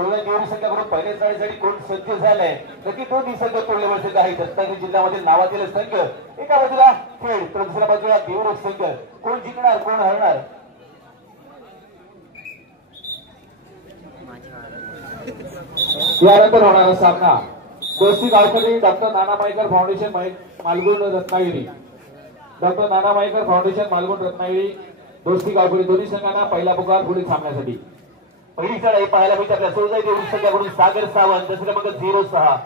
सोळा देवरी संघाकडून पहिल्या चाळीसाठी कोण सज्ज झालाय नक्की दोन्ही संघ तोडले संघ आहेत रत्नागिरी जिल्ह्यामध्ये नावातील संघ एका बाजूला खेळ तर दुसऱ्या बाजूला देवरुख संघ कोण जिंकणार कोण हरणार यानंतर होणारा सामना दोस्ती गावकरी डॉक्टर नाना माईकर फाउंडेशन मालगुण रत्नागिरी डॉक्टर नाना माईकर फाउंडेशन मालगुण रत्नागिरी दोस्ती गावकरी दोन्ही संघांना पहिला पुकार पुढील सामन्यासाठी पहिली चढाई पाहायला मिळते आपल्या सोळा देवरुख संघाकडून सागर सावंत दुसऱ्या मग 0-6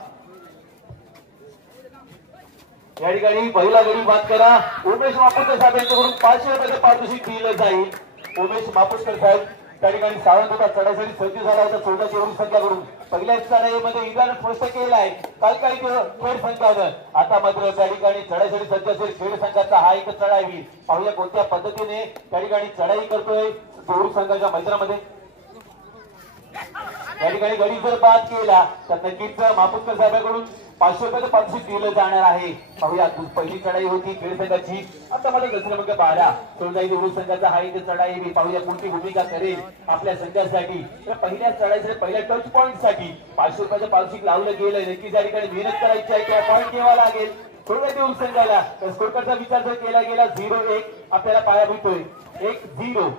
या ठिकाणी पहिला गडी बाद करा उमेश मापुसकर साहेब यांच्याकडून 500 रुपयाचं पारितोषिक दिलं जाईल उमेश मापुसकर साहेब त्या ठिकाणी सावंत होता चढाईसाठी सज्ज झाला होता सोळा देवरुख संघाकडून पहिल्याच चढाईमध्ये इजाने स्पष्ट केलाय तात्कालिक खेळ संघानं आता मात्र त्या ठिकाणी चढाईसाठी सज्ज असेल खेळ संघाचा हा एक चढाई पाहूया कोणत्या पद्धतीने त्या ठिकाणी चढाई करतोय देवरुख संघाच्या मैदानामध्ये या ठिकाणी गडी जर बाद केला तर नक्कीच मापुसकर साहेबांकडून 500 रुपयाचं पारितोषिक दिलं जाणार आहे पाहूया पहिली चढाई होती खेळ संघाची आता मध्ये दुसरं मग 12 सोळा देवरुख संघाचा हा एक चढाई पाहूया कोणती भूमिका करेल आपल्या संघासाठी तर पहिल्या चढाईसाठी पहिल्या टच पॉईंट साठी 500 रुपयाचं पारितोषिक लावलं गेलंय नक्कीच या ठिकाणी मेहनत करायची आहे किंवा पॉईंट घ्यावा लागेल सोळा देवरुख संघाला तर स्कोरचा विचार जर केला गेला 0-1 आपल्याला पाया भेटतोय 1-0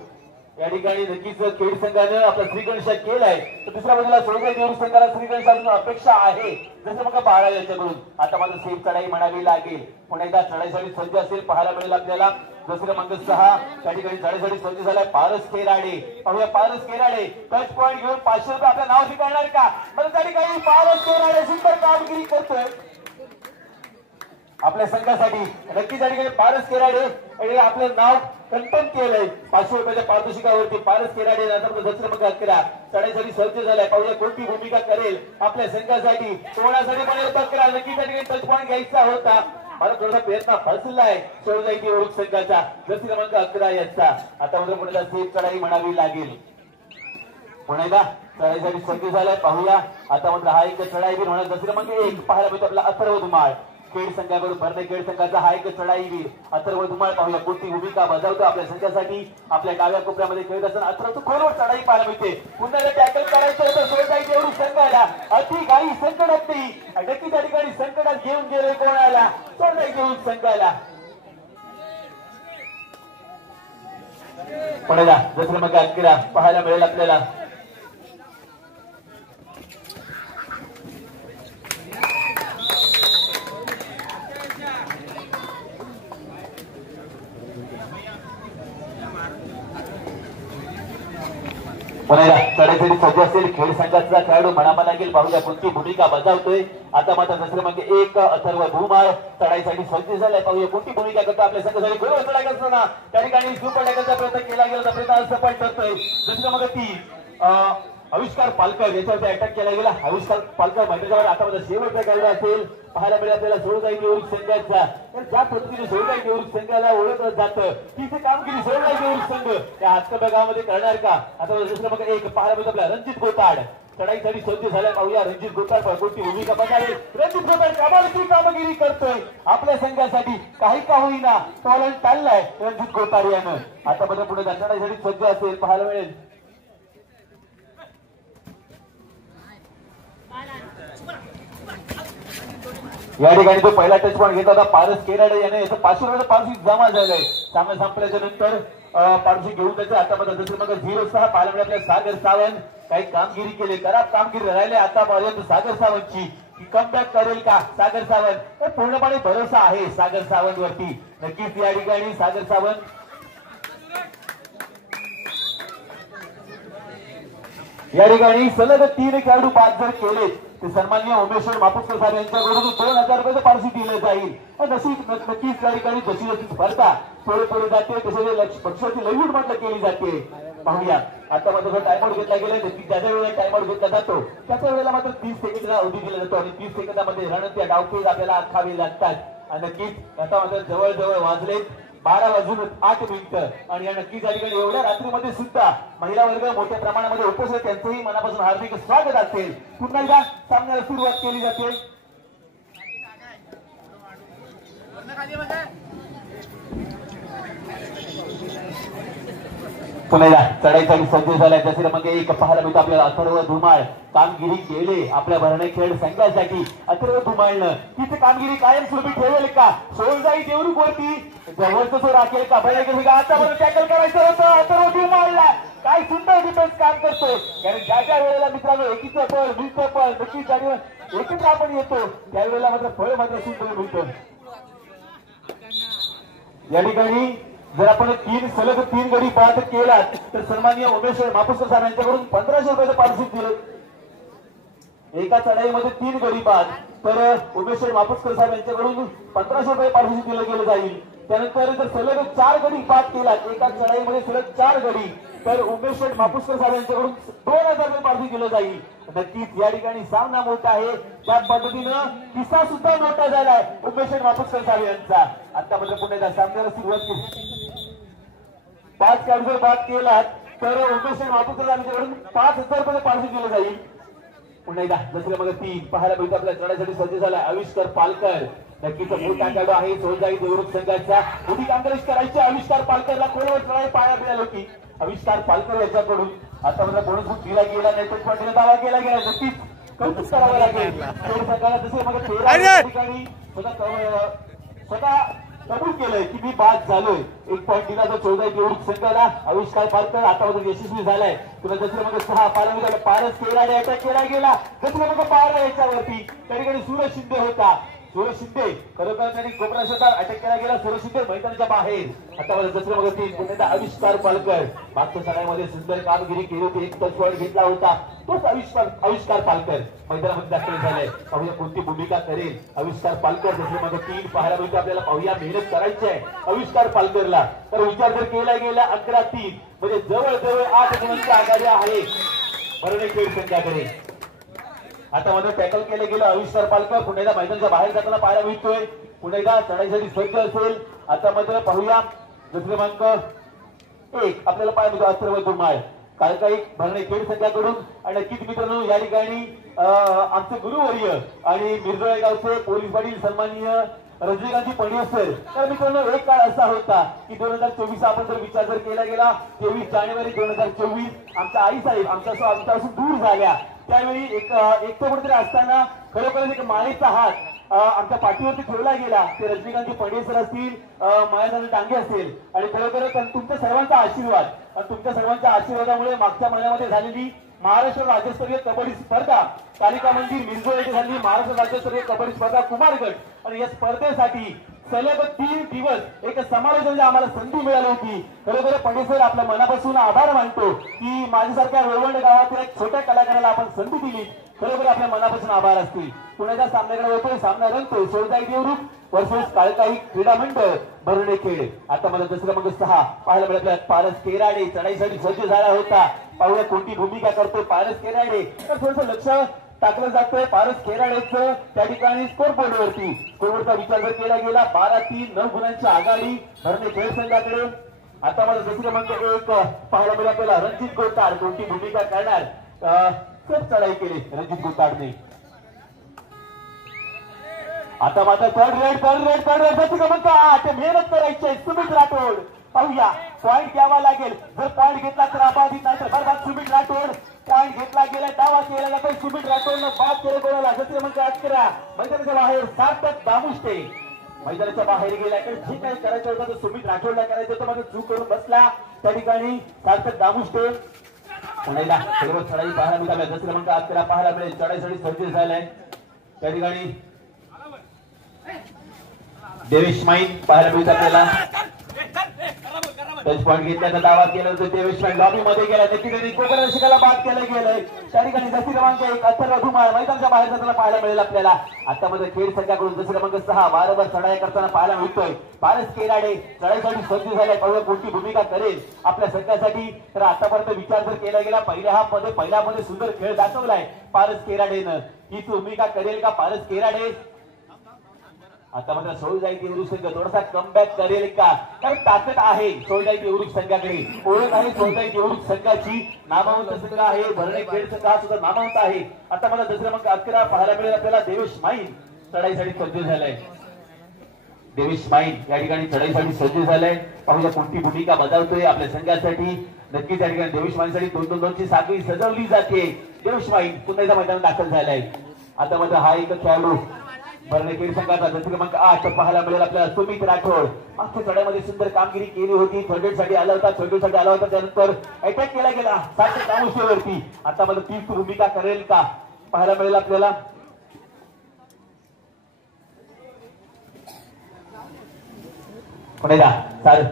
या ठिकाणी नक्कीच खेळ संघानं आपला श्रीगणेश केलाय तर दुसऱ्या बाजूला सोळा देवरुख संघाला श्रीगणेश अजून अपेक्षा आहे जसं मग 12 यांच्याकडून आता मात्र सेफ चढाई म्हणावी लागेल पुन्हा एकदा चढाईसाठी सज्ज असेल पाहायला मिळेल आपल्याला दुसरं मग 6 त्या ठिकाणी चढाईसाठी सज्ज झालाय पारस केराडे पाहूया पारस केराडे टच पॉईंट घेऊन 500 रुपये आपलं नाव स्वीकारणार का मग त्या ठिकाणी पारस केराडे सुंदर कामगिरी करतोय आपल्या संघासाठी नक्कीच या ठिकाणी पारस केराडे आपलं नाव कन्फर्म केलंय 500 रुपयाच्या पारितोषिकावरती पारस केराडे नंतर दुसरं मग 11 चढाईसाठी सज्ज झालाय पाहूया कोणती भूमिका करेल आपल्या संघासाठी कोणासाठी पण 11 नक्कीच या ठिकाणी टच पॉईंट घ्यायचा होता मला थोडासा प्रयत्न फसलाय सोळा देवरुख संघाचा जर्सी क्रमांक 11 याचा आता मात्र पुढे सेफ चढाई म्हणावी लागेल पुन्हा एकदा चढाईसाठी सज्ज झालाय पाहूया आता मात्र हा एक चढाई होणार जर्सी क्रमांक 1 पाहायला मिळतो आपला अथर्व धुमाळ खेळ संघाकडून भरणे खेळ संघाचा हा एक चढाईवीर अथर्व धुमाळ पाहूया कोणती भूमिका बजावतो आपल्या संघासाठी आपल्या डाव्या कोपऱ्यामध्ये खेळत असताना अथर्व खोलवर चढाई पाहायला मिळते पुन्हा टॅकल करायचं होतं सोळा देवरुख संघाला अति काही संकटात नाही नक्की त्या ठिकाणी संकटात घेऊन गेले कोणाला सोळा देवरुख संघाला पुण्याला जसं मग 11 पाहायला मिळेल आपल्याला चढाईसाठी सज्ज असेल खेळ संघाचा खेळाडू म्हणावा लागेल पाहूया कोणती भूमिका बजावतोय आता मात्र दुसरे मग 1 अथर्व धुमाळ चढाईसाठी सज्ज झालाय पाहूया कोणती भूमिका करतो आपल्या संघासाठी गोल चढाई करताना त्या ठिकाणी सुपर टाकायचा प्रयत्न केला गेला प्रयत्न सफल ठरतोय दुसरं मग 3 आविष्कार पालकर याच्यावरती अटॅक केला गेला आविष्कार पालकर मैदानावर आता माझा शेवटचा गाडा असेल पाहायला मिळेल आपल्याला सोळा देवरुख संघाचा तर ज्या पद्धतीने सोळा देवरुख संघाला ओळखलं जातं तिथे कामगिरी सोळा देवरुख संघ त्या हातकब्या गावामध्ये करणार का आता दुसरं मग 1 पाहायला मिळतो आपला रणजित गोताड चढाईसाठी सज्ज झाल्या पाहूया रणजित गोताड कोणती भूमिका बघावी रणजित गोताड कमालीची कामगिरी करतोय आपल्या संघासाठी काही का होईना टॉलन टाळलाय रणजित गोताड यानं आता मात्र पुढे चढाईसाठी सज्ज असेल पाहायला मिळेल या ठिकाणी तो पहिला टच पॉईंट घेतला होता पारस केराडे याने 500 रुपयाचं पारितोषिक जमा झालंय सामना संपल्याच्या नंतर पारितोषिक घेऊन त्याचं आता मात्र दुसरं मग 0-6 पाहायला मिळाले आपल्या सागर सावंत काही कामगिरी केली खराब कामगिरी राहिले आता पर्यंत सागर सावंतची कमबॅक करेल का सागर सावंत पूर्णपणे भरोसा आहे सागर सावंत वरती नक्कीच या ठिकाणी सागर सावंत या ठिकाणी सलग 3 खेळाडू बाद जर केले ते सन्माननीय उमेश्वर मापुसकर साहेब यांच्याकडून 2000 रुपयाचं पारितोषिक दिलं जाईल नक्कीच त्या ठिकाणी जशी जशी स्पर्धा पुढे जाते तसे पक्षाची लईवूट म्हटलं केली जाते पाहूया आता मात्र टाइमआउट घेतला गेला ज्या वेळेला टाइमआउट घेतला जातो त्याच्या वेळेला मात्र 30 सेकंदाला अवधी दिला जातो आणि 30 सेकंदामध्ये रणनीती डावपेच आपल्याला आखावी लागतात आणि नक्कीच आता मात्र जवळ वाजले 12:08 आणि या नक्कीच या ठिकाणी एवढ्या रात्रीमध्ये सुद्धा महिला वर्ग मोठ्या प्रमाणामध्ये उपस्थित त्यांचंही मनापासून हार्दिक स्वागत असेल पुन्हा एकदा सामन्याला सुरुवात केली जाते पुण्याला चढाईसाठी सज्ज झालाय. दुसऱ्या मध्ये एक पाहायला मिळतो आपल्याला अथर्व धुमाळ कामगिरी केले आपल्या भरणे खेळ संघासाठी. अथर्व धुमाळनं तिथे कामगिरी कायमस्वरूपी ठेवेल का? सोळजाई देवरुख वरती जवळचं तो राखेल का? भैया आता मला टॅकल करायचं होतं. अथर्व धुमाळला काय सुंदर डिफेन्स काम करतोय. कारण ज्या ज्या वेळेला मित्रांनो एकीचं फळ मिळतं फळ नक्कीच जाणीव एकत्र आपण येतो त्यावेळेला मात्र फळ मात्र सुंदर मिळतं. या ठिकाणी जर आपण सलग तीन गडी बाद केला तर सन्माननीय उमेश मापुसकर साहेब यांच्याकडून 1500 रुपयाचं पारितोषिक दिलं. एका चढाईमध्ये 3 गडी बाद तर उमेश मापुसकर साहेब यांच्याकडून 1500 रुपये पारितोषिक दिलं गेलं जाईल. त्यानंतर जर सलग 4 गडी बाद केला एका चढाईमध्ये सलग 4 गडी तर उमेश मापुसकर साहेब यांच्याकडून 2000 रुपये पारितोषिक दिलं जाईल. नक्कीच या ठिकाणी सामना मोठा आहे. त्या पद्धतीनं किस्सा सुद्धा मोठा झालाय उमेश मापुसकर साहेब यांचा. आता म्हणजे पुण्याच्या सामन्याला सुरुवात केली. 5 जर बाद केला तर उमेश मापुसकर यांच्याकडून 5000 रुपये पारितोषिक दिलं जाईल. पुन्हा एकदा दुसऱ्या मध्ये 3 पाहायला मिळतो आपल्या चढाईसाठी सज्ज झाला आविष्कार पालकर. नक्कीच मोठा खेळाडू आहे सोळजाई देवरुख संघाचा. मोठी कामगिरी करायची आविष्कार पालकरला कोणवर चढाई पाहायला मिळाली होती आविष्कार पालकर याच्याकडून. आता मला बोनस दिला गेला नाही तर पण दावा केला गेला. नक्कीच कौतुक करावं लागेल संघाला. दुसऱ्या मध्ये ठिकाणी स्वतः कबूल केलंय की मी बाद झालोय. 1 पॉईंट दिला तर सोळजाई देवरुख संघाला आविष्कार पालकर आतापर्यंत यशस्वी झालाय. तुला दुसऱ्या मध्ये 6 पाहायला पारस केराडे अटॅक केला गेला. दुसऱ्या मध्ये पाहिला याच्यावरती त्या ठिकाणी सूरज शिंदे होता. सूरज शिंदे खरोखर त्यांनी कोपरा शतक अटॅक केला गेला. सूरज शिंदे मैदानाच्या बाहेर. आता मला दुसऱ्या मध्ये 3 पुण्याचा आविष्कार पालकर मागच्या सराईमध्ये सुंदर कामगिरी केली होती. 1 टच पॉईंट घेतला होता तोच आविष्कार पालकर मैदानामध्ये दाखल झालाय. पाहूया कोणती भूमिका करेल आविष्कार पालकर. दुसऱ्या मध्ये 3 पाहायला मिळते आपल्याला. पाहूया मेहनत करायची आहे आविष्कार पालकरला. तर विचार जर केला गेला 11-3 म्हणजे जवळजवळ 8 गुणांची आघाडी आहे भरणे खेळ संघाकडे. आता मध्ये टॅकल केलं गेलं आविष्कार पालकर. पुन्हा एकदा मैदानाच्या बाहेर जाताना पाहायला मिळतोय. पुन्हा एकदा चढाईसाठी सज्ज असेल. आता मध्ये पाहूया दुसरे क्रमांक 1 आपल्याला पाहायला मिळतो अथर्व धुमाळ कालकाई भरणे खेळ संघाकडून. आणि नक्कीच मित्रांनो या ठिकाणी आमचे गुरुवर्य आणि मिरजोळे गावचे पोलीस पाटील सन्माननीय रजनीकांतजी पंडित सर. तर मित्रांनो एक काळ असा होता की 2024 आपण जर विचार जर केला गेला 23 जानेवारी 2024 आमच्या आई साहेब आमच्यापासून दूर झाल्या. त्यावेळी एक कुठेतरी असताना खरोखर एक माळेचा हात आमच्या पाठीवरती ठेवला गेला. ते रजनीकांतजी पंडित सर असतील मायादानी डांगे असतील आणि खरोखर तुमच्या सर्वांचा आशीर्वाद आणि तुमच्या सर्वांच्या आशीर्वादामुळे मागच्या महिन्यामध्ये झालेली महाराष्ट्र राज्यस्तरीय कबड्डी स्पर्धा कालिका मंदिर मिरजोळ येथे झालेली महाराष्ट्र राज्यस्तरीय कबड्डी स्पर्धा कुमारगड. आणि या स्पर्धेसाठी सलग 3 दिवस एक समालोचनाची आम्हाला संधी मिळाली होती. खरोखर पंडित सर आपल्या मनापासून आभार मानतो की माझ्यासारख्या रेवंड गावातील एक छोट्या कलाकाराला आपण संधी दिली. खरोखर आपल्या मनापासून आभार असतील. पुण्याच्या सामन्याकडे होतोय. सामना रंगतोय सोळजाई देवरुख वर्सेस काळकाई क्रीडा मंडळ भरणे खेळ. आता मला दुसऱ्या क्रमांक 6 पाहायला मिळाला पारस केराडे चढाईसाठी सज्ज झाला होता. पाहूया कोणती भूमिका करतोय पारस केराडे. तर थोडंसं लक्ष टाकलं जातोय पारस केराडेचं त्या ठिकाणी स्कोर बोर्डवरती. स्कोरवरचा विचार जर केला गेला 12-3 9 गुणांची आघाडी भरणे खेळ संघाकडे. आता मला दुसरे क्रमांक 1 पाहायला मिळाला आपल्याला रणजित गोताड कोणती भूमिका करणार. खूप चढाई केली रणजित गोताडने. आता मात्र थर्ड रेड क्रमांक 8 मेहनत करायची आहे सुमित राठोड. पाहूया पॉईंट घ्यावा लागेल. जर पॉईंट घेतला तर अबाधित नाही तर बरबाद सुमित राठोड. पॉईंट घेतला गेला दावा केला जातो. सुमित राठोडनं बाद केलं कोणाला. दुसरे क्रमांक 11 मैदानाच्या बाहेर सार्थक दामुष्टे मैदानाच्या बाहेर गेला. जे काही करायचं होतं तर सुमित राठोडला करायचं होतं मात्र चूक करून बसला त्या ठिकाणी सार्थक दामुष्टे. पुण्याला सर्व चढाई पाहायला मिळाल्या. दुसरे क्रमांक 11 पाहायला मिळेल. चढाईसाठी सज्ज झालाय त्या ठिकाणी देवेश माईन पाहायला मिळत आपल्याला. टच पॉईंट घेतल्याचा दावा केला तर देवेश माईन लॉबी मध्ये गेला. नक्की कोकण शिकायला बाद केलं गेलंय त्या ठिकाणी. दुसरी क्रमांक 1 अथर्व धुमाळ मैदानाच्या बाहेर जाताना पाहायला मिळेल आपल्याला. आता मध्ये खेळ संघाकडून दुसरी क्रमांक 6 वारंवार चढाई करताना पाहायला मिळतोय पारस केराडे चढाईसाठी सज्ज झालाय. पाहूया कोणती भूमिका करेल आपल्या संघासाठी. तर आतापर्यंत विचार जर केला गेला पहिल्या मध्ये सुंदर खेळ दाखवलाय पारस केराडेनं. ही भूमिका करेल का पारस केराडे. आता मात्र सोळजाई देवरुख संघ थोडासा कमबॅक करेल का. कारण ताकद आहे सोळजाई देवरुख संघाकडे. ओळख आहे सोळजाई देवरुख संघाची. नामवंत संघ आहे भरणे खेळ संघ हा सुद्धा नामवंत आहे. आता मला दुसऱ्या क्रमांक 11 पाहायला मिळेल आपल्याला देवेश माईन चढाईसाठी सज्ज झालाय. देवेश माईन या ठिकाणी चढाईसाठी सज्ज झालाय. पाहूया कोणती भूमिका बजावतोय आपल्या संघासाठी. नक्कीच या ठिकाणी देवेश माईसाठी 2-2-2 ची साखळी सजवली जाते. देवेश माई पुन्हा एकदा मैदानात दाखल झालाय. आता मात्र हा एक खेळाडू भरणेखेड संघाचा जर्सी क्रमांक 8 पाहायला मिळेल आपल्याला सुमित राठोड. मागच्या चढ्यामध्ये सुंदर कामगिरी केली होती. थर्ड साठी आला होता, त्यानंतर अटॅक केला गेला सारख्या कामुष्टीवरती. आता मात्र तीच भूमिका करेल का पाहायला मिळेल आपल्याला. पुढे सर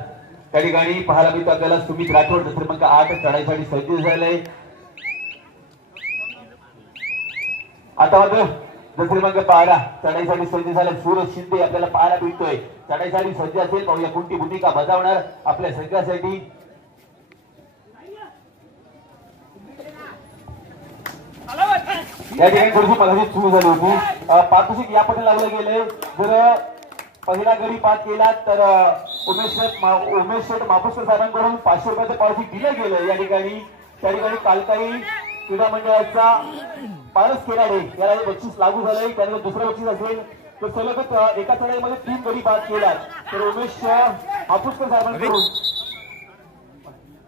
त्या ठिकाणी पाहायला मिळतो आपल्याला सुमित राठोड जर्सी क्रमांक 8 चढाईसाठी सज्ज झालंय. आता मात्र जर्सी क्रमांक 12 चढाईसाठी सज्ज झाले. सूरज शिंदे आपल्याला पाहायला मिळतोय चढाईसाठी सज्ज असेल. पाहूया कोणती भूमिका बजावणार आपल्या संघासाठी. या ठिकाणी थोडीशी मगाशी चूक झाली होती. पारितोषिक या पद्धतीने लागलं गेले. जर पहिला गडी पास केला तर उमेश शेठ मापुसकर साहेबांकडून 500 रुपयाचं पारितोषिक दिलं गेलं. या ठिकाणी त्या ठिकाणी कालकाई क्रीडा मंडळाचा पारस खेळाडू याला बक्षीस लागू झालंय. त्यानंतर दुसरं बक्षीस असेल तर सलग एका चढाईमध्ये 3 गडी बाद केला तर उमेश मापुसकर साहेबांकडून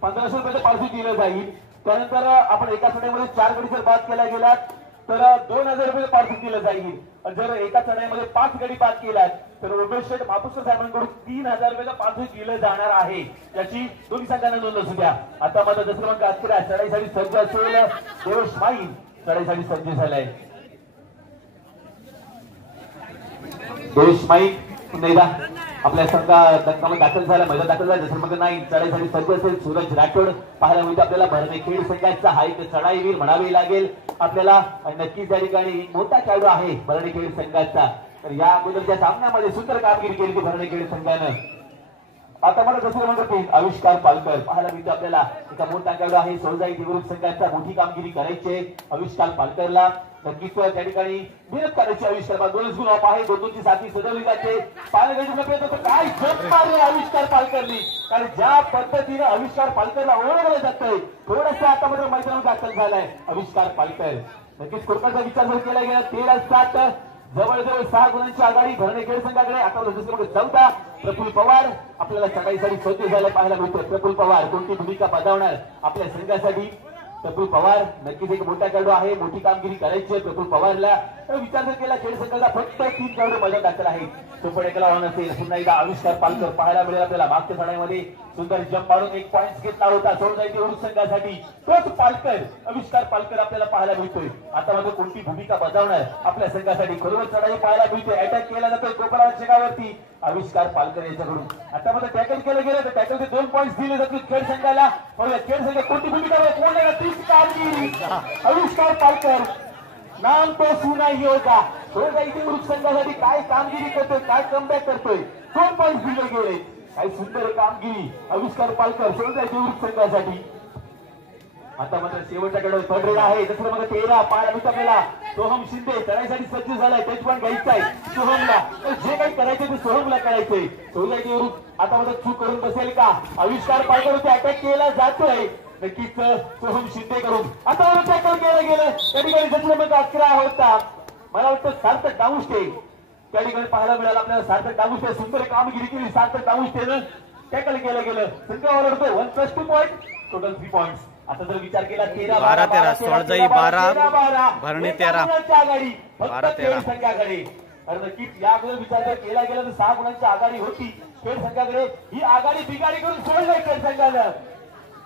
1500 रुपयाचं पारितोषिक दिलं जाईल. त्यानंतर आपण एका चढाईमध्ये 4 गडी जर बाद केला गेला तर 2000 रुपये पारितोषिक दिलं जाईल. जर एका चढाईमध्ये 5 गडी बाद केला तर उमेश शेठ मापुसकर साहेबांकडून 3000 रुपयाचं पारितोषिक दिलं जाणार आहे. याची दोन्ही संघांना नोंद असू द्या. आता मात्र जर्सी क्रमांक 11 चढाईसाठी सज्ज असेल. देवेश माई चढाईसाठी सज्ज झालाय. देवेश माई पुन्हा एकदा आपल्या संघामध्ये दाखल झाला. मैदान दाखल झाला. जर्सी क्रमांक 9 चढाईसाठी सज्ज असेल. सूरज राठोड पाहायला मिळतो आपल्याला. भरणेखेड संघाचा हा एक चढाईवीर म्हणावी लागेल आपल्याला. नक्कीच या ठिकाणी मोठा खेळाडू आहे भरणेखेड संघाचा. तर या अगोदरच्या सामन्यामध्ये सुंदर कामगिरी केली होती भरणेखेड संघानं. आता मला जर्सी क्रमांक 3 आविष्कार पालकर पाहायला मिळतो आपल्याला. एका मोठा खेळाडू आहे सोळजाई देवरुख संघाचा. मोठी कामगिरी करायची आविष्कार पालकरला. नक्कीच त्या ठिकाणी मेहनत करायची आविष्कार. 2 गुण ऑफ आहे. 2-2 ची साथी सजवली जाते. काय जप मारले आविष्कार पालकरनी. कारण ज्या पद्धतीने आविष्कार पालकरला ओळखलं जातंय थोडंसं आता मात्र मैदानात दाखल झालाय आविष्कार पालकर. नक्कीच कोर्टाचा विचार जर केला गेला 13-7 जवळजवळ 6 गुणांची आघाडी भरणेखेड संघाकडे. आता जर्सी क्रमांक 14 प्रफुल्ल पवार आपल्याला चढाईसाठी सज्ज झालं पाहायला मिळतं. प्रफुल्ल पवार कोणती भूमिका बजावणार आपल्या संघासाठी. प्रफुल्ल पवार नक्कीच एक मोठा खेळाडू आहे. मोठी कामगिरी करायची प्रफुल्ल पवारला. विचार जर केला खेळ संघाचा फक्त 3 खेळाडू मैदान दाखल आहे. चोपडेकला ऑन असेल. पुन्हा एकदा आविष्कार पालकर पाहायला मिळेल आपल्याला. मागच्या चढाईमध्ये सुंदर जंप मारून 1 पॉइंट घेतला होता सोळजाई देवरुख संघासाठी. तोच पालकर आविष्कार पालकर आपल्याला पाहायला मिळतोय. आता मात्र कोणती भूमिका बजावणार आपल्या संघासाठी. खरोखर चढाई पाहायला मिळतोय. अटॅक केला जातोय गोपाळ शेगावरती आविष्कार पालकर यांच्याकडून. आता मात्र टॅकल केलं गेलं तर टॅकलचे 2 पॉइंट दिले जातील खेळ संघाला. खेळ संघ कोणती भूमिका कामगिरी आविष्कार पालकर नाम तो सुना ही होता. सोळजाई देवरुख संघासाठी काय कामगिरी करतोय, काय कमबॅक करतोय. 2 पॉइंट दिले गेले. काय सुंदर कामगिरी आविष्कार पालकर सोळजाई देवरुख संघासाठी. आता मात्र शेवटचा खेळ थर्ड आहे. जसं मग 13 पाहायला मिळतो आपल्याला. सोहम शिंदे चढाईसाठी सज्ज झालाय. तेच पण घ्यायचं आहे सोहमला. जे काही करायचं ते सोहमला करायचंय. सोळजाई देवरुख आता मात्र चूक करून बसेल का. आविष्कार पालकर अटॅक केला जातोय. नक्कीच सोहम शिंदे करून आता टॅकल केलं गेलं. त्या ठिकाणी जर्सी क्रमांक 11 होता मला वाटतं सार्थक डामुष्टे. त्या ठिकाणी पाहायला मिळालं आपल्याला सार्थक डामुष्टे. सुंदर कामगिरी केली सार्थक डामुष्टेनं. टॅकल केलं गेलं. संघावर 1+2 पॉइंट टोटल 3 पॉइंट्स. आता जर विचार केला 13-13 सोळजाई 12 भरणे 13 आघाडी 12-13 संघाकडे. तर नक्कीच या अगोदर विचार जर केला गेला तर 6 गुणांची आघाडी होती खेळ संघाकडे. ही आघाडी बिगाडी करून सोडलंय खेळ संघानं.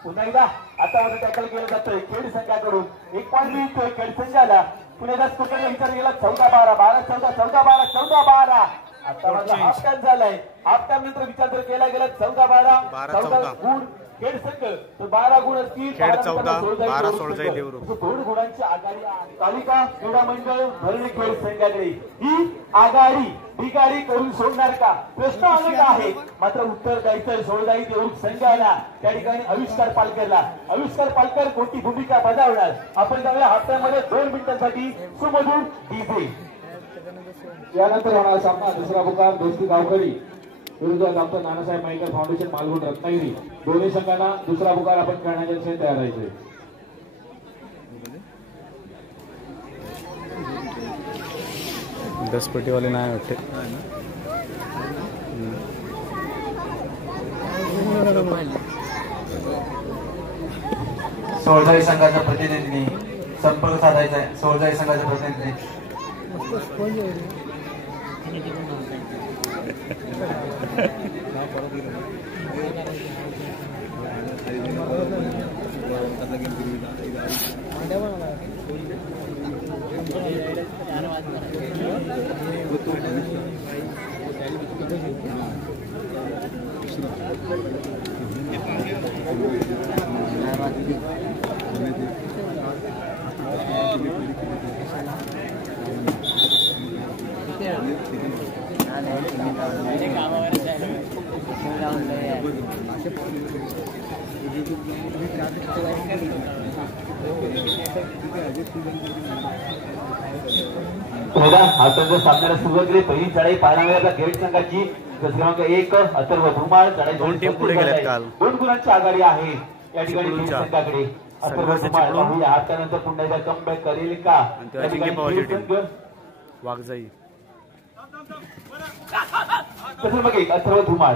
पुन्हा एकदा आता मात्र टॅकल केलं जातंय खेळ संघाकडून. 1 पॉइंट मिळतोय खेळ संघाला. पुन्हा एकदा स्कोरचा विचार केला 14-12 12-14 14-12 14-12. आता माझा हाफ टाइम झालाय. हाफ टाइम नंतर विचार जर केला गेला 14-12 14 गुण खेळ संघ तर 12 गुण असतील. 12 सोळजाई देवरुख. 2 गुणांची आघाडी आहे. तालिका क्रीडा मंडळ भरणेखेड संघाकडे. ही आघाडी बिगाडी करून सोडणार का प्रश्न आलेला आहे. मात्र उत्तर द्यायचं सोळजाई देवरुख संघाला. त्या ठिकाणी आविष्कार पालकरला. आविष्कार पालकर कोणती भूमिका बजावणार आपण जाऊया हाफ टाइम मध्ये 2 मिनिटांसाठी सुमधुर डीजे. यानंतर होणारा सामना दुसरा पुकार दोस्ती गावकरी विरुद्ध डॉक्टर नानासाहेब माईकर फाउंडेशन मालगुण रत्नागिरी. दोन्ही संघांना दुसरा पुकार आपण करण्याचे तयार राहायचे. दसपट्टीवाले नाही वाटते. सोळजाई संघाच्या प्रतिनिधींनी संपर्क साधायचा आहे. सोळजाई संघाच्या प्रतिनिधींनी सामन्याला सुरुवात केली. पहिली चढाई पाहायला मिळाली गेट संघाची क्रमांक 1 अथर्व धुमाळ. चढाई दोन टीम पुढे गेल्यात काल. 2 गुणांची आघाडी आहे या ठिकाणी गेट संघाकडे. अथर्व धुमाळ पाहूया त्यानंतर पुन्हा एकदा कमबॅक करेल का या ठिकाणी वाघजाई. क्रमांक 1 अथर्व धुमाळ.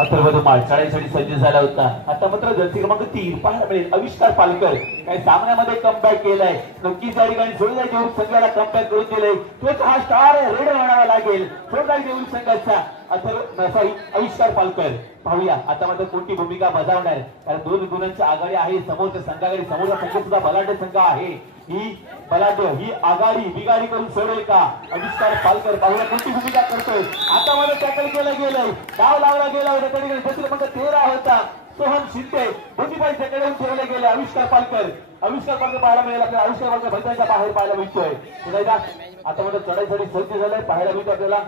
अथर्व धुमाळ चढाईसाठी सज्ज झाला होता. आता मात्र जर्सी क्रमांक 3 पाहायला मिळेल आविष्कार पालकर. काही सामन्यामध्ये कमबॅक केलाय. नक्कीच या ठिकाणी सोळजाई देऊळ संघाला कमबॅक करून दिले. तोच हा स्टार रेड म्हणावा लागेल सोळजाई देऊळ संघाचा आविष्कार पालकर. पाहूया आता मात्र कोणती भूमिका बजावणार, कारण 2 गुणांची आघाडी आहे समोरच्या संघाकडे. समोरचा संघ सुद्धा बलाढ्य संघ आहे. ही बलाढ्य ही आघाडी बिगाडी करून सोडेल का आविष्कार पालकर. पाहूया कोणती भूमिका करतोय. आता मात्र टॅकल केलं गेलंय. डाव लावला गेला होता तरी क्रमांक 13 होता सोहम शिंदे. दोन्ही सेकंड ठेवले गेले आविष्कार पालकर. आविष्कार पालकर पाहायला मिळेल आपल्याला. आविष्कार पालकर मैदानाच्या बाहेर पाहायला मिळतोय. आता मात्र चढाईसाठी सज्ज झालाय पाहायला मिळतो आपल्याला.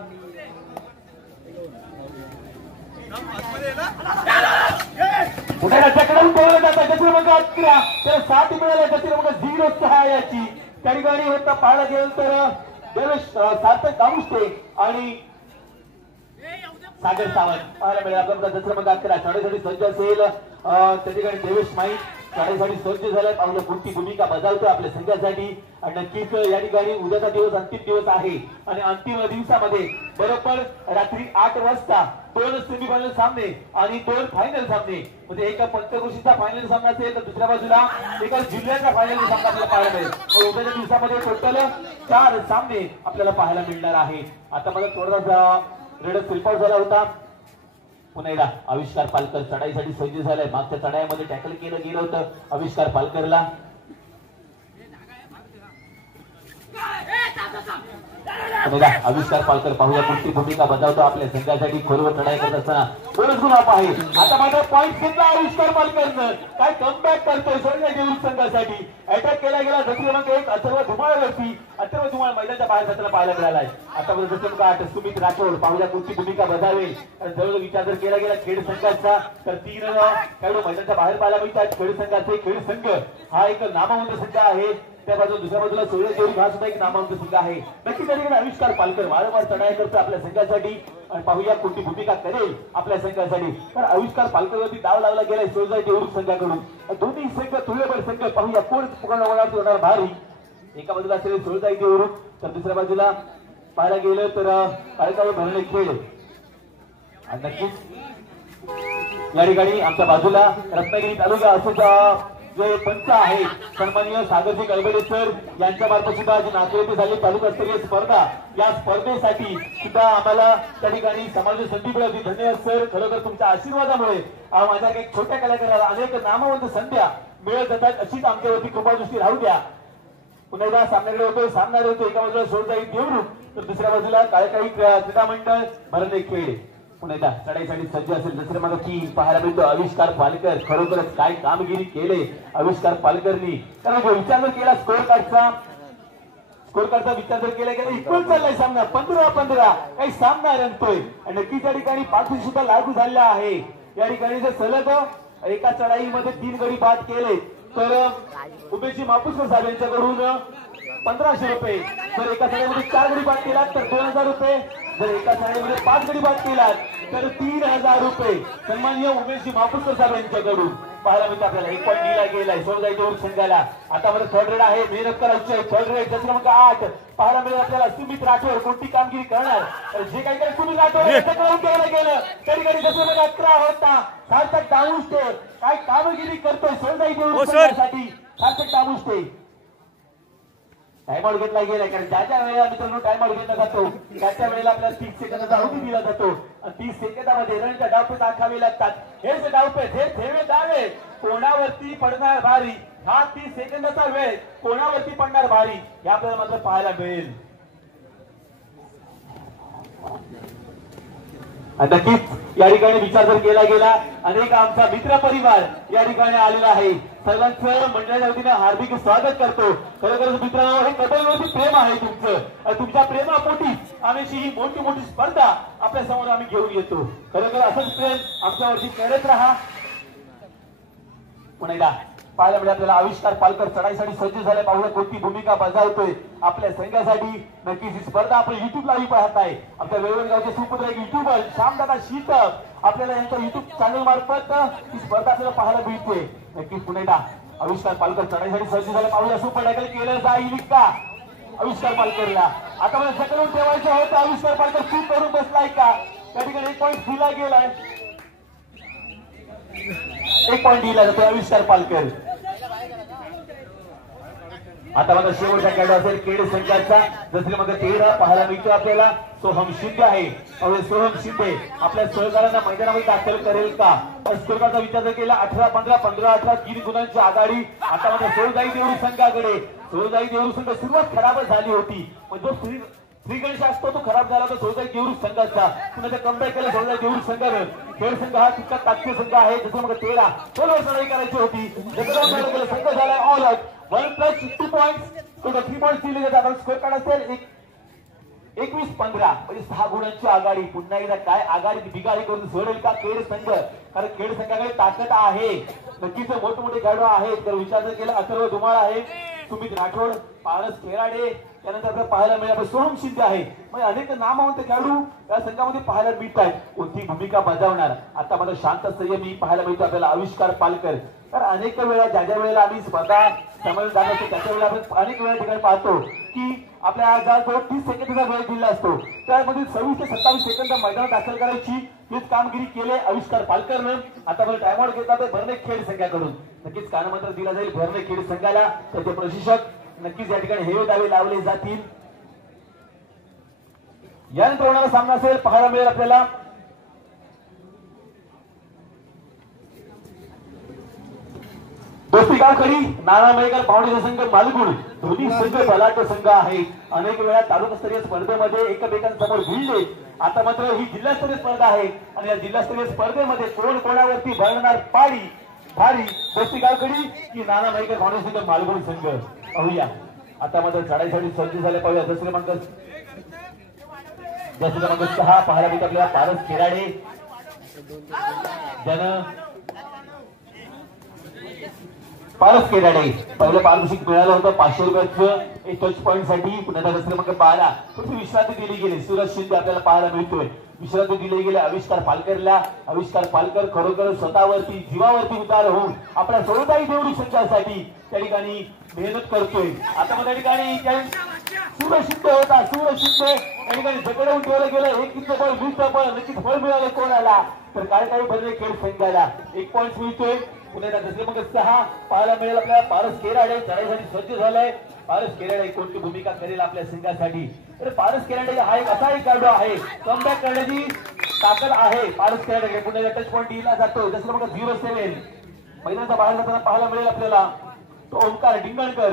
क्रमांक 11 त्याला 7 मिळाला. क्रमांक 0 याची त्या ठिकाणी होता पाहायला गेलं तर देवेश सार्थक कामुष्टे आणि सागर सावंत पाहायला मिळेल. आपल्याला क्रमांक 11 चढाईसाठी सज्ज असेल त्या ठिकाणी देवेश माई चढाईसाठी सज्ज झालाय. पाहूया कोणती भूमिका बजावतोय आपल्या संघासाठी. आणि नक्कीच या ठिकाणी उद्याचा दिवस अंतिम दिवस आहे आणि अंतिम दिवसामध्ये बरोबर रात्री 8 वाजता 2 सेमीफायनल सामने आणि 2 फायनल सामने, म्हणजे एका पंचक्रोशीचा फायनल सामना असेल तर दुसऱ्या बाजूला एका जिल्ह्याचा फायनल सामना आपल्याला पाहायला मिळेल. उद्याच्या दिवसामध्ये टोटल 4 सामने आपल्याला पाहायला मिळणार आहे. आता मला थोडासा रेड शिल्पाव झाला होता. पुन्हा एकदा आविष्कार पालकर चढाईसाठी सज्ज झालाय. मागच्या चढाईमध्ये टॅकल केलं गेलं होतं आविष्कार पालकरला. आविष्कार पालकर पाहूया कोणती भूमिका बजावतो आपल्या संघासाठी. खोलवर चढाई करत असताना बोनस गुण आप आहे. आता मात्र पॉईंट घेतला आविष्कार पालकरनं. काय कमबॅक करतोय सोळजाई देऊळ संघासाठी. अटॅक केला गेला क्रमांक 1 अथर्व धुमाळवरती. अथर्व धुमाळ मैदानाच्या बाहेर जाताना पाहायला मिळालाय. आता क्रमांक 8 सुमित राठोड. पाहूया कोणती भूमिका बजावेल. जवळ विचार जर केला गेला खेड संघाचा तर 3 खेळाडू मैदानाच्या बाहेर पाहायला मिळतात. खेड संघाचे खेड संघ हा एक नामवंत संघ आहे. त्या बाजूला दुसऱ्या बाजूला सोळजाई देऊळ हा सुद्धा एक नामवंत संघ आहे. नक्की त्या ठिकाणी आविष्कार पालकर वारंवार चढाई करतो आपल्या संघासाठी. आणि पाहूया कोणती भूमिका करेल आपल्या संघासाठी. तर आविष्कार पालकरवरती डाव लावला गेलाय सोळजाई देऊळ संघाकडून. दोन्ही संघ तुल्यबळ संघ. पाहूया कोण होणार भारी. एका बाजूला असेल सोळजाई देऊळ तर दुसऱ्या बाजूला पाहायला गेलं तर काळेकाळे भरणे खेळ. आणि नक्कीच या ठिकाणी आमच्या बाजूला रत्नागिरी तालुका असंच जे पंच आहे सन्माननीय सागरजी कळबडे सर यांच्या मार्फत सुद्धा जी नागरिकते झाली तालुकास्तरीय स्पर्धा, या स्पर्धेसाठी सुद्धा आम्हाला त्या ठिकाणी समाज संधी मिळाली. धन्यवाद सर. खरोखर तुमच्या आशीर्वादामुळे माझ्या काही छोट्या कलाकाराला अनेक नामवंत संध्या मिळत जातात. अशीच आमच्यावरती कृपादृष्टी राहू द्या. पुन्हा एकदा सामन्याकडे होतोय. सामना होतो एका बाजूला सोळजाई देऊळ तर दुसऱ्या बाजूला काळेकाळी क्रीडा मंडळ भरणे खेळ. पुन्हा एकदा चढाईसाठी सज्ज असेल दुसऱ्या मागे की पाहायला मिळतो आविष्कार पालकर. खरोखरच काय कामगिरी केले आविष्कार पालकरनी. कारण विचार जर केला स्कोर कार्डचा विचार जर केला गेला इक्वल चाललाय सामना 15-15 काही सामना रंगतोय. आणि नक्कीच या ठिकाणी पाठवून सुद्धा लागू झालेला आहे. या ठिकाणी जर सलग एका चढाईमध्ये 3 गडी बाद केले तर उमेशजी मापुसकर साहेब यांच्याकडून 1500 रुपये. जर एका चढाईमध्ये 4 गडी बाद केला तर 2000 रुपये. जर एका चढाईमध्ये 5 गडी बाद केला तर 3000 रुपये सन्माननीय उमेशजी मापुसकर साहेब यांच्याकडून. पाहायला मिळतं आपल्याला. 1 पॉईंट दिला गेलाय सोळजाई देऊळ संघाला. आता मध्ये थर्ड रेड आहे, मेहनत करायची आहे. थर्ड रेड जसं मग 8 पाहायला मिळेल आपल्याला. सुमित राठोड कोणती कामगिरी करणार, तर जे काही सुमित राठोड केलं गेलं तरी कधी जसं मग 11 होता सार्थक दामुष्टे काय कामगिरी करतोय सोळजाई देऊळ संघासाठी. सार्थक दामुष्टे टाइम आउट घेतला गेलाय, कारण ज्या वेळेला मित्रांनो टाइम आउट घेतला जातो त्याच्या वेळेला आपल्याला 30 सेकंदाचा अवधी दिला जातो आणि 30 सेकंदामध्ये रणच्या डावपेच आखावे लागतात. हेच डावपेच हे ठेवे दावे कोणावरती पडणार भारी. हा 30 सेकंदाचा वेळ कोणावरती पडणार भारी हे आपल्याला मात्र पाहायला मिळेल. नक्कीच या ठिकाणी विचार जर केला गेला, अनेक आमचा मित्र परिवार या ठिकाणी आलेला आहे. सर्वांचं मंडळाच्या वतीने हार्दिक स्वागत करतो. खरोखरच मित्रांनो हे कबड्डीवरती प्रेम आहे तुमचं. तुमच्या प्रेमापोटी आम्ही ही मोठी मोठी स्पर्धा आपल्या समोर आम्ही घेऊन येतो. खरोखर असंच प्रेम आमच्यावरती करत राहा. पुन्हा पाहायला मिळेल आपल्याला आविष्कार पालकर चढाईसाठी सज्ज झाले. पाहूया कोणती भूमिका बजावतोय आपल्या संघासाठी. नक्कीच ही स्पर्धा आपण युट्यूबला पाहताय. आपल्या वेळवणगावचे सुपुत्र एक युट्यूबर श्यामदादा शीतक आपल्याला यांच्या युट्यूब चॅनल मार्फत ही स्पर्धा आपल्याला पाहायला मिळते. नक्कीच पुन्हा आविष्कार पालकर चढाईसाठी सज्ज झाले. पाहूया सुपर टॅकल केलं जाईल का आविष्कार पालकरला. आता मला सकलून ठेवायचं होतं, आविष्कार पालकर चूक करून बसलाय का. त्या ठिकाणी 1 पॉईंट दिला गेलाय. 1 पॉईंट दिला जातो आविष्कार पालकर. आता माझा शेवटचा खेळाडू असेल केड संघाचा. जसं मग 13 पाहायला मिळतो आपल्याला सोहम शिंदे आहे. सोहम शिंदे आपल्या सहकार्यांना मैदानामध्ये दाखल करेल का. स्कोरचा विचार जर केला 18-15 15-18 3 गुणांची आघाडी. आता माझ्या सोळजाई देऊळ संघाकडे. सोळजाई देऊळ संघ सुरुवात खराब झाली होती, पण जो श्रीगणेश असतो तो खराब झाला होता सोळजाई देऊळ संघाचा. पुन्हा कमबॅक केलं सोळजाई देऊळ संघानं. खेळ संघ हा तितका ताकदीचा संघ आहे. जसं मग 13 सोलवर चढाई करायची होती. संघ झाला ऑल आउट 1+2 पॉईंट्स. 3 पॉईंट्स दिले जातात. स्कोर कार्ड असेल 21-15 म्हणजे 6 गुणांची आघाडी. पुन्हा एकदा काय आघाडी बिघाडी करून सोडेल का खेळ संघ, कारण खेळ संघाकडे ताकद आहे. नक्कीच मोठमोठे खेळाडू आहेत. तर विचार जर केला अथर्व धुमाळ आहे, सुमित राठोड, पारस खेराडे, त्यानंतर आपल्याला पाहायला मिळालं सोहम शिंदे आहे. म्हणजे अनेक नामवंत खेळाडू या संघामध्ये पाहायला मिळत आहेत. कोणती भूमिका बजावणार आता मला शांत संयमी पाहायला मिळतो आपल्याला आविष्कार पालकर. तर अनेक वेळा ज्या वेळेला आम्ही स्पर्धा समोर जात असतो त्याच्या वेळेला आपण अनेक वेळा ठिकाणी पाहतो की आपल्या जवळ 30 सेकंदाचा वेळ दिला असतो. त्यामध्ये 26 ते 27 सेकंद मैदानात दाखल करायची हीच कामगिरी केले आविष्कार पालकरनं. आता मला टाइम आउट घेतला तर भरणे खेड संघाकडून. नक्कीच कानमंत्र दिला जाईल भरणे खेड संघाला. त्याचे प्रशिक्षक नक्कीच या ठिकाणी हे दावे लावले जातील. यानंतर होणारा सामना असेल पाहायला मिळेल आपल्याला दोस्ती गावखडी नाना मयेकर फाउंडेशन संघ मालगुण. दोन्ही संघ बलाढ्य संघ आहे. अनेक वेळा तालुकास्तरीय स्पर्धेमध्ये एकमेकांसमोर भिडले. आता मात्र ही जिल्हास्तरीय स्पर्धा आहे आणि या जिल्हास्तरीय स्पर्धेमध्ये कोण कोणावरती भरणार पाडी भारी. दोस्ती गावखडी की नाना मयेकर फाउंडेशन संघ मालगुण संघ. पाहूया आता मात्र चढाईसाठी सज्ज झाले. पाहूया जसं क्रमांक 6 पाहायला मिळत आपल्याला पारस खेराडे ज्यानं पारस खेराडे पहिलं पारितोषिक मिळालं होतं 500 रुपयाचं एक टच पॉईंट साठी. पुन्हा क्रमांक 12 थोडी विश्रांती दिली गेली. सूरज शिंदे आपल्याला पाहायला मिळतोय. विश्रांती दिली गेली आविष्कार पालकरला. आविष्कार पालकर खरोखर स्वतःवरती जीवावरती उतार होऊन आपल्या सोळजाई देऊळ संघासाठी त्या ठिकाणी मेहनत करतोय. आता मग त्या ठिकाणी सूरज शिंदे होता. सूरज शिंदे त्या ठिकाणी झकडवून ठेवलं गेलं. 1 बळ 20 बळ नक्कीच फळ मिळालं कोणाला तर काय काही भरले खेळ संघाला 1 पॉईंट मिळतोय. पुन्हा दुसरे मग 6 पाहायला मिळेल आपल्याला पारस खेराडे चढाईसाठी सज्ज झालाय. पारस खेराडे कोणती भूमिका करेल आपल्या संघासाठी. तर पारस खेराडे हा एक असा एक खेळाडू आहे कमबॅक करण्याची ताकद आहे. पारस खेराडे पुन्हा टच पॉईंट दिला जातो. जसं मग 07 मैदानाचा बाहेर जाताना पाहायला मिळेल आपल्याला तो ओंकार डिंगणकर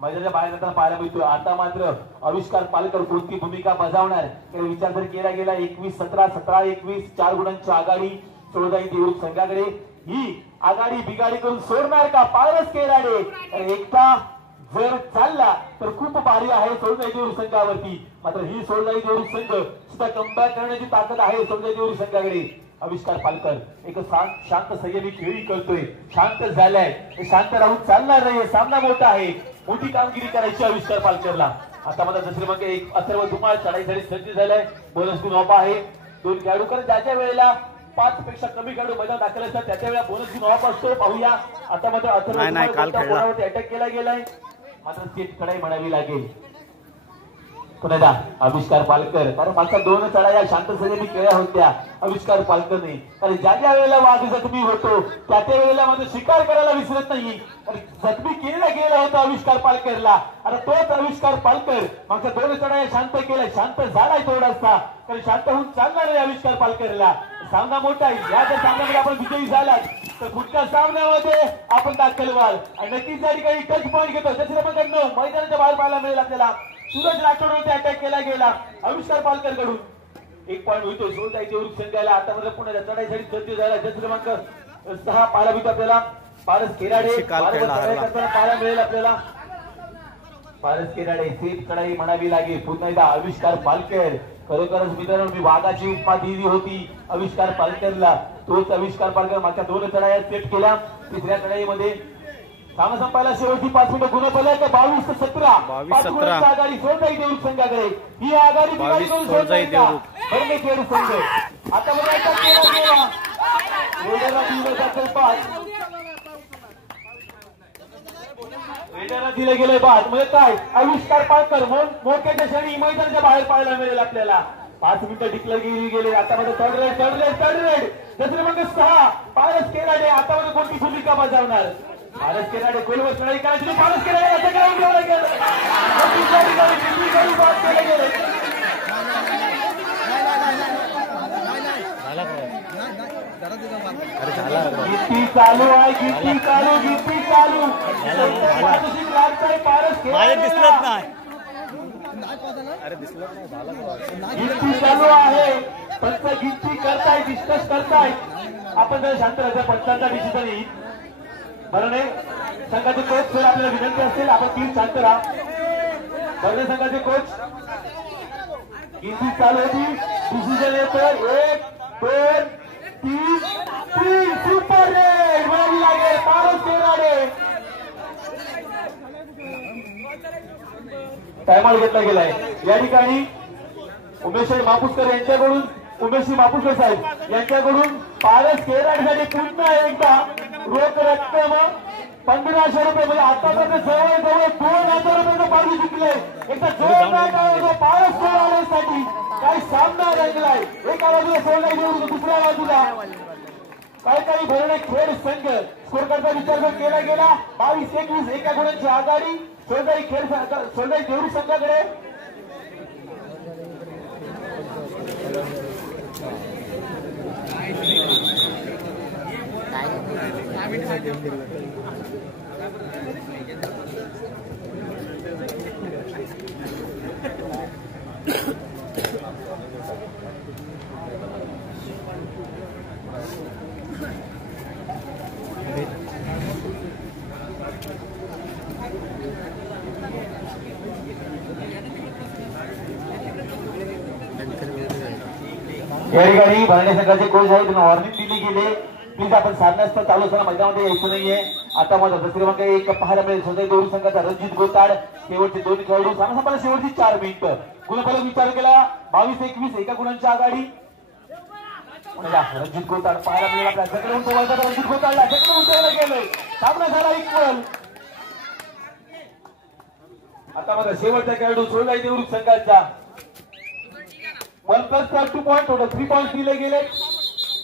मैदानाच्या बाहेर जाताना पाहायला मिळतो. आता मात्र आविष्कार पालकर कोणती भूमिका बजावणार तर विचार जर केला गेला 21-17 17-21 4 गुणांची आघाडी सोळजाई देऊळ संघाकडे. ही आघाडी बिघाडी करून सोडणार का पारस खेराडे. एकटा जर चालला तर खूप भारी आहे सोळजाई देऊळ संघावरती. मात्र ही सोळजाई देऊळ संघ सुद्धा कमबॅक करण्याची ताकद आहे सोळजाई देऊळ संघाकडे. आविष्कार पालकर एक शांत संयमी खेळी करतोय. शांत झालाय. शांत राहून चालणार नाही. सामना मोठा आहे. मोठी कामगिरी करायची आविष्कार पालकरला. आता मला दुसरे मग एक अथर्व धुमाळ चढाईसाठी सज्ज झालाय. बोनस गुण ऑफ आहे. 2 खेळाडू कारण ज्याच्या वेळेला 5 पेक्षा कमी खेळाडू मैदान दाखल असतात त्याच्या वेळेला बोनस घेऊन ऑफ असतो. पाहूया आता मात्र अथर्ववरती अटॅक केला गेलाय मात्र सेट कडाई म्हणावी लागेल. पुन्हा आविष्कार पालकर कारण मागच्या 2 चढा या शांत सगळ्यांनी केल्या होत्या आविष्कार पालकरने. कारण ज्या ज्या वेळेला वाघ जखमी होतो त्या त्या वेळेला मात्र शिकार करायला विसरत नाही. जखमी केलेला गेला होता आविष्कार पालकरला. आता तोच आविष्कार पालकर मागच्या 2 चढा या शांत केल्या. शांत झालाय थोडासा कारण शांत होऊन चालणार आहे आविष्कार पालकरला. सामना मोठा आहे. या जर सामन्यामध्ये आपण विजयी झालात तर पुढच्या सामन्यामध्ये आपण दाखल व्हाल आणि नक्कीच या ठिकाणी टच पॉईंट घेतो. त्याच्यामध्ये मैदानाच्या बाहेर पाहायला मिळेल आपल्याला. सूरज राठोडवरती अटॅक केला गेला आविष्कार पालकर कडून. 1 पॉईंट होतो सोळजाईच्या उरुक संघाला. आता मध्ये पुन्हा चढाईसाठी सज्ज झाला. जस क्रमांक 6 पाहायला मिळतो आपल्याला. पारस केराडे पाहायला मिळेल आपल्याला. पारस केराडे सेट कडाई म्हणावी लागेल. पुन्हा एकदा आविष्कार पालकर. खरोखरच मित्रांनो मी वाघाची उपमा दिली होती आविष्कार पालकरला. तोच आविष्कार पालकर मागच्या 2 चढाया सेट केल्या. तिसऱ्या चढाईमध्ये सामना संपायला शेवटची 5 मिनिटं गुन्हा पडला तर 22-17 आघाडी सोळजाई देऊळ संघाकडे. ही आघाडी सोळजाई संघ आता रेडरला दिलं गेलंय बाद. म्हणजे काय आविष्कार पालकर मोठ्याच्या क्षणी मैदानाच्या बाहेर पाहायला मिळेल आपल्याला. 5 मिनिटं डिक्लेअर केली गेले. आता मध्ये थर्ड रेड दुसरे मग 6 पारस केराडे. आता मध्ये कोणती भूमिका बजावणार पारस केराडे. गोलवर चढाई करायची. पारस केराडे गिट्टी चालू आहे. गिट्टी चालू दिसलंच नाही. गिट्टी चालू आहे. फक्त गिट्टी करताय डिस्कस करताय. आपण जर शांत राहायचं पंचांचा डिसिजन येईल बरं नाही. संघाचे कोच जर आपल्याला विनंती असेल आपण 3 शांत राहा. बरं संघाचे कोच गिट्टी चालू होती. डिसिजन येतो 1 2 3 सुपर रेड म्हणावी लागेल पारस केराडे. टायमाल घेतला गेलाय या ठिकाणी. उमेश मापुसकर यांच्याकडून उमेश मापुसकर साहेब यांच्याकडून पारस केराडीसाठी पुन्हा एकदा रोख रक्कम 1500 रुपये म्हणजे आतापर्यंत जवळजवळ 2000 रुपये पाणी जिंकले. एकदा जोरदार पारस केराडीसाठी काही सामना रंगलाय. एका बाजूला सोळजाई देऊळ दुसऱ्या बाजूला काही भरणे खेळ संघ. स्कोर करता विचार केला गेला 22-21 एका गुणांची आघाडी सोळजाई देऊळ संघाकडे. या ठिकाणी भरणे संघाचे कोच आहेत त्यांना वॉर्निंग दिली गेली. प्लीज आपण साधनास्थ चालू असताना मैदानामध्ये यायचं नाहीये. आता माझा क्रमांक 1 पाहायला मिळेल सोळजाई देऊळ संघाचा रणजित गोताड. शेवटचे 2 खेळाडू सामना संपायला शेवटची 4 मिनिटं. गुणफलक विचार केला 22-21 एका गुणांची आघाडी. रणजित गोताड पाहायला मिळेल आपल्या सगळ्या रणजित गोताडला उठवलं गेलंय. सामना झाला इक्वल. आता माझा शेवटचा खेळाडू सोळजाई देऊळ संघाचा 1+2 पॉईंट होतं 3 पॉईंट दिले गेले.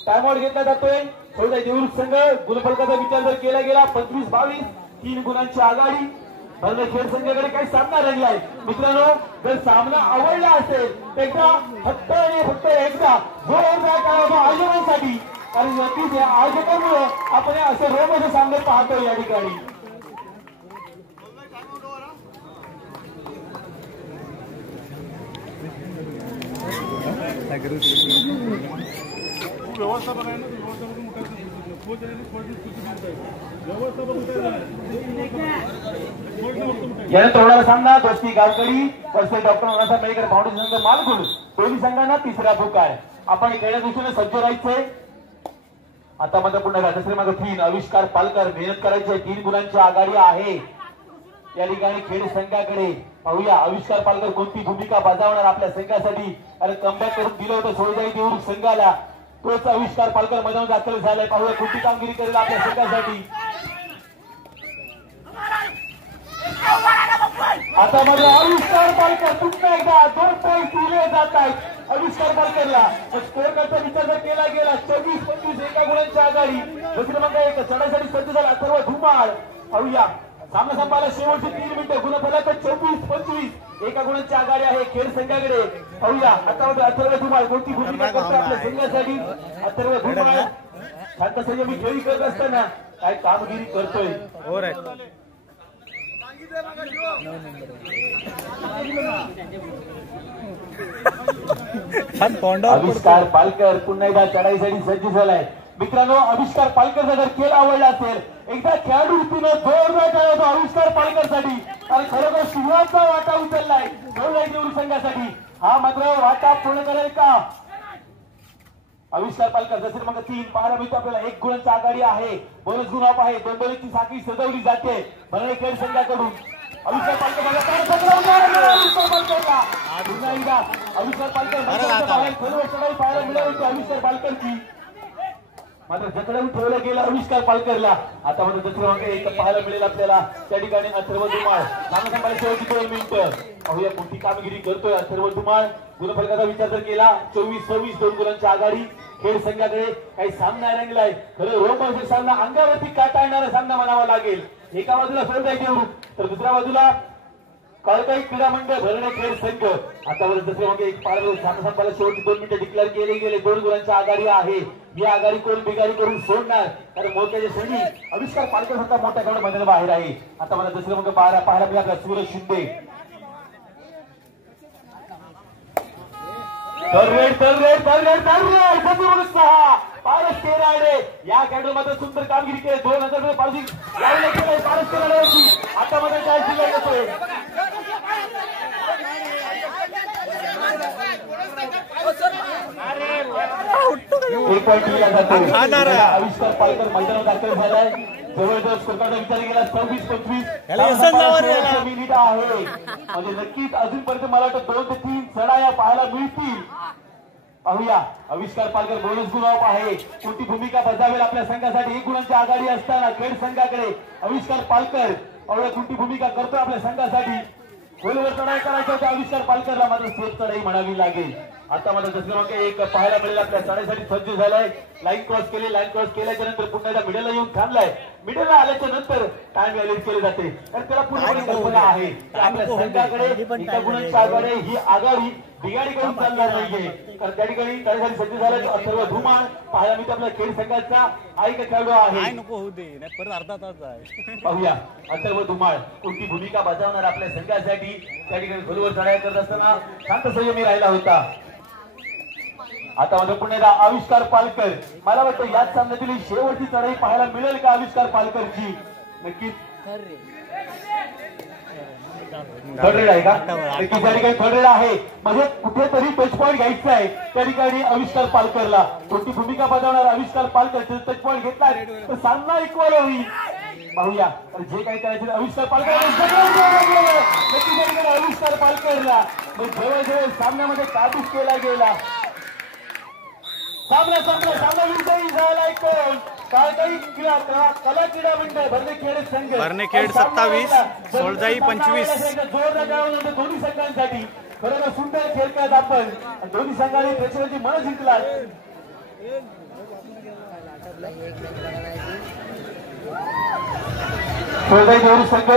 टाइम आउट घेतला जातोय. सोळजाई देऊळ संघ गुणफलकाचा विचार जर केला गेला 25-22 3 गुणांची आघाडी. भरणे खेळ संघाकडे काही सामना रंगलाय. मित्रांनो जर सामना आवडला असेल एकदा फक्त एकदा जोरदार टाळ्या आयोजकांसाठी. कारण नक्कीच या आयोजकांमुळे आपण असे रोमचे सामने पाहतोय या ठिकाणी. यानंतर होणारा सामना दोस्ती गावकडी वर्सेस डॉक्टर नानासाहेब मेळकर फाउंडेशन संघ मालगुण. दोन्ही संघांना तिसरा पुकार. आपण खेळण्या दृष्टीने सज्ज राहायचंय. आता मात्र पुन्हा क्रमांक 3 आविष्कार पालकर मेहनत करायची. 3 गुणांची आघाडी आहे या ठिकाणी खेळ संघाकडे. पाहूया आविष्कार पालकर कोणती भूमिका बजावणार आपल्या संघासाठी. अरे कमबॅक करून दिलं होतं सोळजाई देऊळ संघाला. तोच आविष्कार पालकर मैदानात दाखल झालाय. पाहूया कुठली कामगिरी करेल आपल्या संघासाठी. आता मध्ये आविष्कार पालकर पुन्हा एकदा 2 पॉईंट दिले जात आहेत आविष्कार पालकरला. स्कोर करता विचार जर केला गेला 24-25 एका गुणांच्या आघाडी. दुसरी मग एक चढाईसाठी सज्ज झाला सर्व धुमाळ. पाहूया सामना संपायला शेवटची 3 मिनिटं. गुणफलक 24-25 एका गुणांची आघाडी आहे खेळ संघाकडे. पाहूया आता अथर्व धुमाळ कोणती भूमिका करतो आपल्या संघासाठी. अथर्व धुमाळ शांत संयमी खेळी करत असताना काय कामगिरी करतोय. आविष्कार पालकर पुन्हा एकदा चढाईसाठी सज्ज झालाय. मित्रांनो आविष्कार पालकरचा जर खेळ आवडला असेल एकदा खेळाडू वृत्तीनं जोरदार टाळ्या आविष्कार पालकरसाठी. कारण खरोखर सुरुवातचा वाटा उचललाय देवळी संघासाठी. हा मात्र वाटा पूर्ण करेल का आविष्कार पालकर. जसे मग 3 पाहायला मिळते आपल्याला 1 गुणांची आघाडी आहे. बोनस गुण ऑफ आहे. दोनची साखळी सजवली जाते भरणे खेळ संघाकडून. आविष्कार पालकर आविष्कार पालकर चढाई पाहायला मिळाली होती आविष्कार पालकरची. मात्र जखडून ठेवलं गेलं आविष्कार पालकरला. आता मात्र दुसरं एक पाहायला मिळेल आपल्याला त्या ठिकाणी अथर्व धुमाळ. सांगा शेवटची 2 मिनिटं. पाहूया कोणती कामगिरी करतोय अथर्व धुमाळ. गुणफलकाचा विचार जर केला 24-26 2 गुणांची आघाडी खेळ संघाकडे. काही सामना रंगलाय खरं रोमांचक सामना. अंगावरती काटाळणारा सामना म्हणावा लागेल. एका बाजूला सोडताय देऊ तर दुसऱ्या बाजूला कळकळी क्रीडा मंडळ भरणे खेळ संघ. आतापर्यंत दुसरे मग एक संपायला शेवटची 2 मिनिटं डिक्लेअर केले गेले. 2 गुणांची आघाडी आहे. ही आघाडी कोण बिगाडी करून सोडणार कारण मोठ्याचे सैनी आविष्कार पालकर सुद्धा मोठ्या कडे मैदान बाहेर आहे. आता मला दुसरे मग पाहायला मिळाला सूरज शिंदे. पारस केराडे या खेळाडू मात्र सुंदर कामगिरी केली. 2000 पारस केराडे होती. आता मात्र काय येतोय आविष्कार पालकर मैदानात दाखल झालाय. जवळजवळ स्कोरचा विचार केला 26-25 मिनिट आहे. म्हणजे नक्कीच अजूनपर्यंत मला वाटतं 2 ते 3 चढाया पाहायला मिळतील. पाहूया आविष्कार पालकर बोनस गुण ऑफ आहे. कोणती भूमिका बजावेल आपल्या संघासाठी. 1 गुणांची आघाडी असताना खेळ संघाकडे आविष्कार पालकर पाहूया कोणती भूमिका करतो आपल्या संघासाठी. गोलवर चढाई करायचं होतं आविष्कार पालकरला मात्र सेफ चढाई म्हणावी लागेल. आता मात्र दुसरं एक पाहायला मिळेल आपल्या चढाईसाठी सज्ज झालाय. लाईन क्रॉस केली. लाईन क्रॉस केल्याच्या नंतर पुन्हा एकदा मिडलला येऊन थांबलाय. मिडलला आल्याच्या नंतर टाइम व्हॅल्यूज केले जाते कारण त्याला पूर्णपणे कल्पना आहे आपल्या संघाकडे एका गुणांची आघाडी. ही आघाडी बिगाडी करून चालणार नाहीये कारण त्या ठिकाणी चढाईसाठी सज्ज झालाय अथर्व धुमाळ. पाहायला मिळते आपल्या खेळ संघाचा हा एक खेळाडू आहे. पाहूया अथर्व धुमाळ कोणती भूमिका बजावणार आपल्या संघासाठी. त्या ठिकाणी गोलवर चढाई करत असताना शांत संयमी राहिला होता. आता मात्र पुन्हा आविष्कार पालकर. मला वाटतं याच सामन्यातील शेवटची चढाई पाहायला मिळेल का आविष्कार पालकरची. नक्कीच थर्ड रेड आहे का. नक्कीच त्या ठिकाणी थर्ड रेड आहे. म्हणजे कुठेतरी टच पॉईंट घ्यायचा आहे त्या ठिकाणी आविष्कार पालकरला. कोणती भूमिका बजावणार आविष्कार पालकर. टच पॉईंट घेतलाय तर सामना इक्वल होईल. पाहूया जे काही करायचे आविष्कार पालकर आविष्कार पालकरला जवळजवळ सामन्यामध्ये काबूज केला गेला. सामना विजयी झालाय कोण. कला क्रीडा मंडळ भरणे खेळ संघ. भरणे खेळ 27 सोळजाई 25. जोरदार दोन्ही संघांसाठी खरं सुंदर खेळ खेळत आपण. दोन्ही संघांनी प्रेक्षकांची मन जिंकला. सोळजाई संघ